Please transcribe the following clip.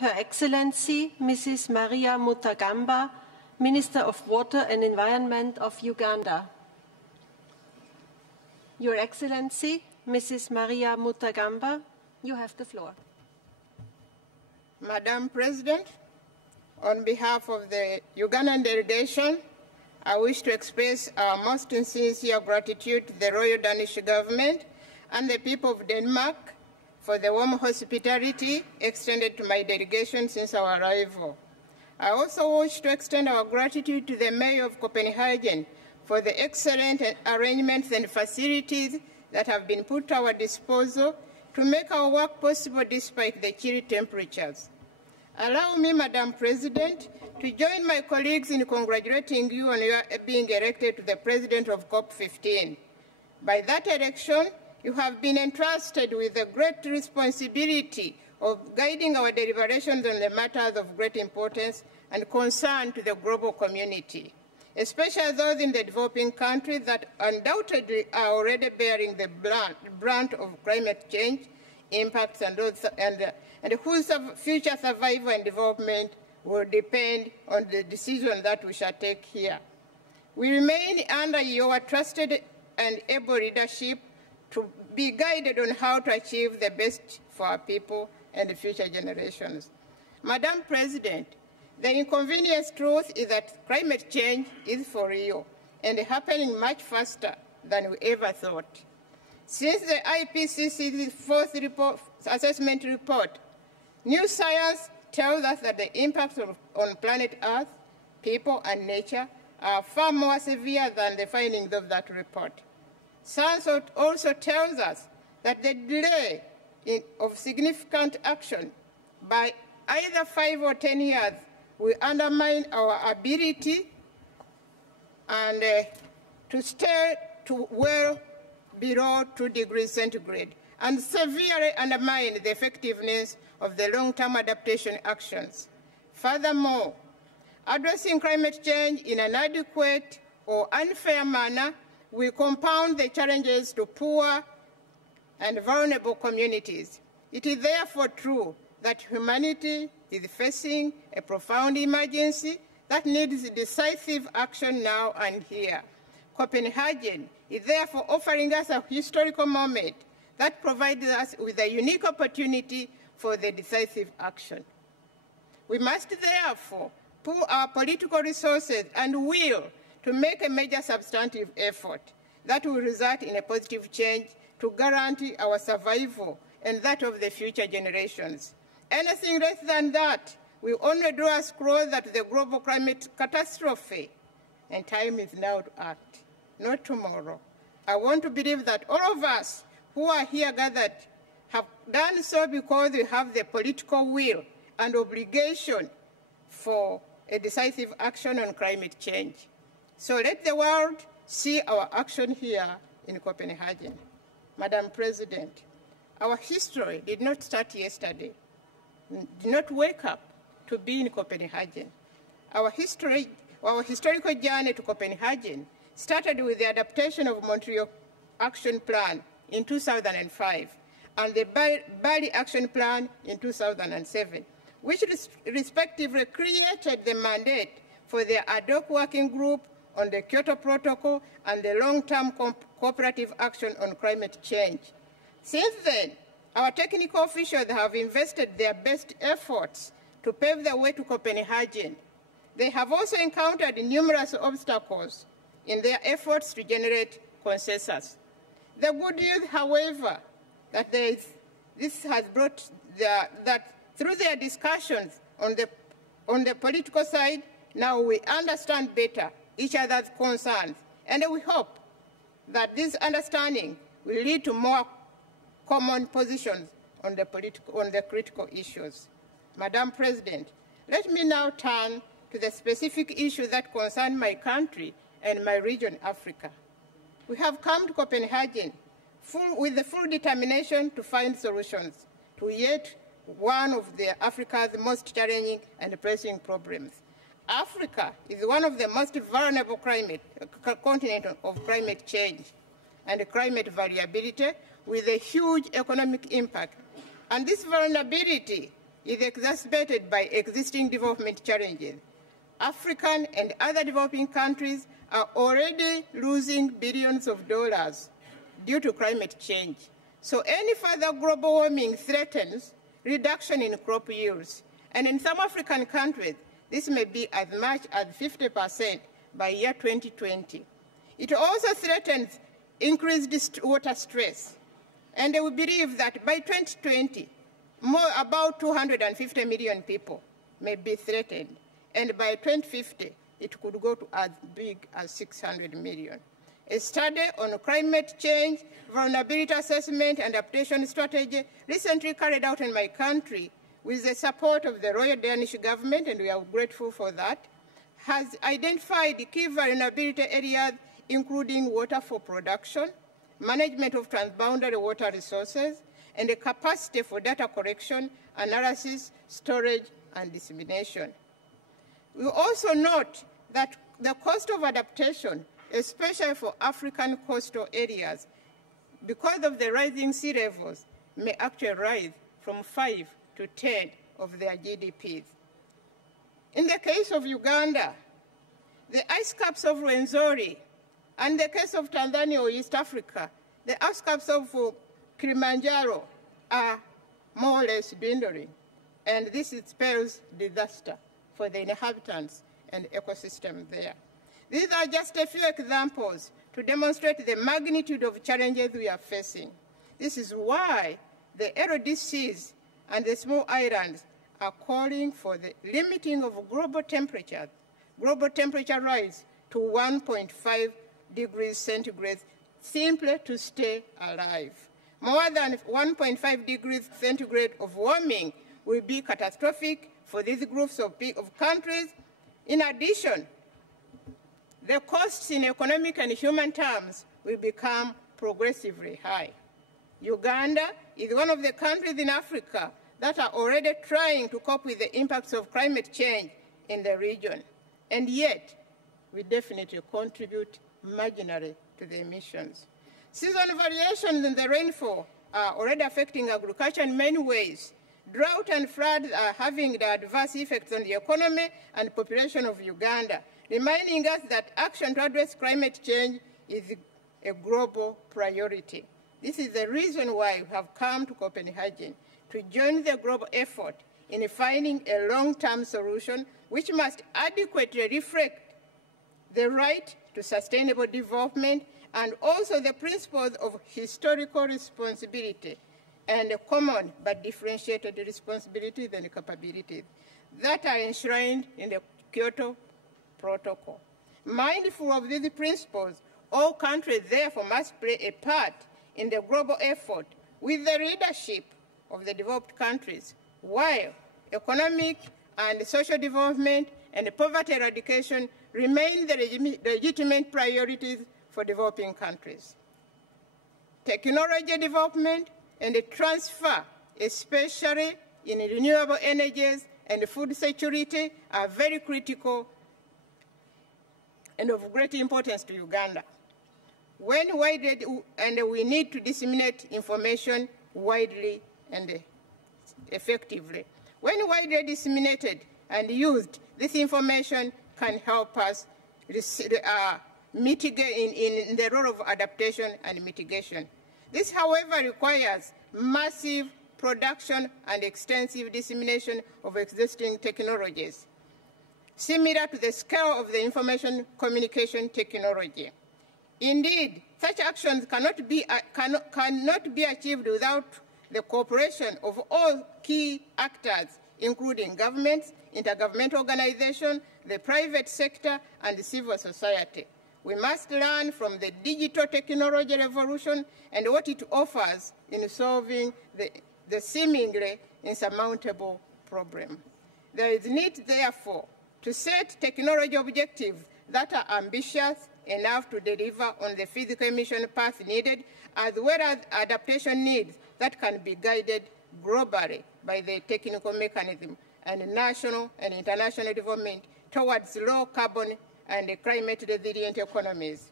Her Excellency Mrs. Maria Mutagamba, Minister of Water and Environment of Uganda. Your Excellency Mrs. Maria Mutagamba, you have the floor. Madam President, on behalf of the Ugandan delegation, I wish to express our most sincere gratitude to the Royal Danish Government and the people of Denmark for the warm hospitality extended to my delegation since our arrival. I also wish to extend our gratitude to the Mayor of Copenhagen for the excellent arrangements and facilities that have been put at our disposal to make our work possible despite the chilly temperatures. Allow me, Madam President, to join my colleagues in congratulating you on your being elected to the President of COP15. By that election, you have been entrusted with the great responsibility of guiding our deliberations on the matters of great importance and concern to the global community, especially those in the developing countries that undoubtedly are already bearing the brunt of climate change impacts and whose future survival and development will depend on the decision that we shall take here. We remain under your trusted and able leadership to be guided on how to achieve the best for our people and the future generations. Madam President, the inconvenience truth is that climate change is for real and happening much faster than we ever thought. Since the IPCC's fourth assessment report, new science tells us that the impacts on planet Earth, people, and nature are far more severe than the findings of that report. Science also tells us that the delay of significant action by either 5 or 10 years will undermine our ability and to stay to well below 2 degrees centigrade and severely undermine the effectiveness of the long-term adaptation actions. Furthermore, addressing climate change in an inadequate or unfair manner will compound the challenges to poor and vulnerable communities. It is therefore true that humanity is facing a profound emergency that needs decisive action now and here. Copenhagen is therefore offering us a historical moment that provides us with a unique opportunity for the decisive action. We must therefore pool our political resources and will to make a major substantive effort that will result in a positive change to guarantee our survival and that of the future generations. Anything less than that will only draw us closer to the global climate catastrophe, and time is now to act, not tomorrow. I want to believe that all of us who are here gathered have done so because we have the political will and obligation for a decisive action on climate change. So let the world see our action here in Copenhagen. Madam President, our history did not start yesterday, did not wake up to be in Copenhagen. Our historical journey to Copenhagen started with the adaptation of Montreal Action Plan in 2005 and the Bali Action Plan in 2007, which respectively created the mandate for the ad hoc working group on the Kyoto Protocol and the long-term cooperative action on climate change. Since then, our technical officials have invested their best efforts to pave the way to Copenhagen. They have also encountered numerous obstacles in their efforts to generate consensus. The good news, however, that this has brought that through their discussions on the political side, now we understand better each other's concerns, and we hope that this understanding will lead to more common positions on the critical issues. Madam President, let me now turn to the specific issues that concern my country and my region, Africa. We have come to Copenhagen with the full determination to find solutions to yet one of Africa's most challenging and pressing problems. Africa is one of the most vulnerable continents of climate change and climate variability with a huge economic impact. And this vulnerability is exacerbated by existing development challenges. African and other developing countries are already losing billions of dollars due to climate change. So any further global warming threatens reduction in crop yields. And in some African countries, this may be as much as 50% by year 2020. It also threatens increased water stress. And we believe that by 2020, about 250 million people may be threatened. And by 2050, it could go to as big as 600 million. A study on climate change, vulnerability assessment, and adaptation strategy recently carried out in my country with the support of the Royal Danish government, and we are grateful for that, has identified key vulnerability areas including water for production, management of transboundary water resources, and the capacity for data collection, analysis, storage, and dissemination. We also note that the cost of adaptation, especially for African coastal areas, because of the rising sea levels, may actually rise from 5 to 10 of their GDPs. In the case of Uganda, the ice caps of Rwenzori, and the case of Tanzania or East Africa, the ice caps of Kilimanjaro are more or less dwindling, and this spells disaster for the inhabitants and ecosystem there. These are just a few examples to demonstrate the magnitude of challenges we are facing. This is why the LDCs and the small islands are calling for the limiting of global temperature rise to 1.5 degrees centigrade simply to stay alive. More than 1.5 degrees centigrade of warming will be catastrophic for these groups of countries. In addition, the costs in economic and human terms will become progressively high. Uganda is one of the countries in Africa that are already trying to cope with the impacts of climate change in the region. And yet, we definitely contribute marginally to the emissions. Seasonal variations in the rainfall are already affecting agriculture in many ways. Drought and floods are having the adverse effects on the economy and population of Uganda, reminding us that action to address climate change is a global priority. This is the reason why we have come to Copenhagen, to join the global effort in finding a long-term solution which must adequately reflect the right to sustainable development and also the principles of historical responsibility and common but differentiated responsibilities and capabilities that are enshrined in the Kyoto Protocol. Mindful of these principles, all countries therefore must play a part in the global effort with the leadership of the developed countries, while economic and social development and poverty eradication remain the legitimate priorities for developing countries. Technology development and the transfer, especially in renewable energies and food security, are very critical and of great importance to Uganda. We need to disseminate information widely and effectively. When widely disseminated and used, this information can help us mitigate in the role of adaptation and mitigation. This, however, requires massive production and extensive dissemination of existing technologies, similar to the scale of the information communication technology. Indeed, such actions cannot be achieved without the cooperation of all key actors, including governments, intergovernmental organizations, the private sector, and civil society. We must learn from the digital technology revolution and what it offers in solving the seemingly insurmountable problem. There is need, therefore, to set technology objectives that are ambitious enough to deliver on the physical emission path needed, as well as adaptation needs that can be guided globally by the technical mechanism and national and international development towards low carbon and climate resilient economies.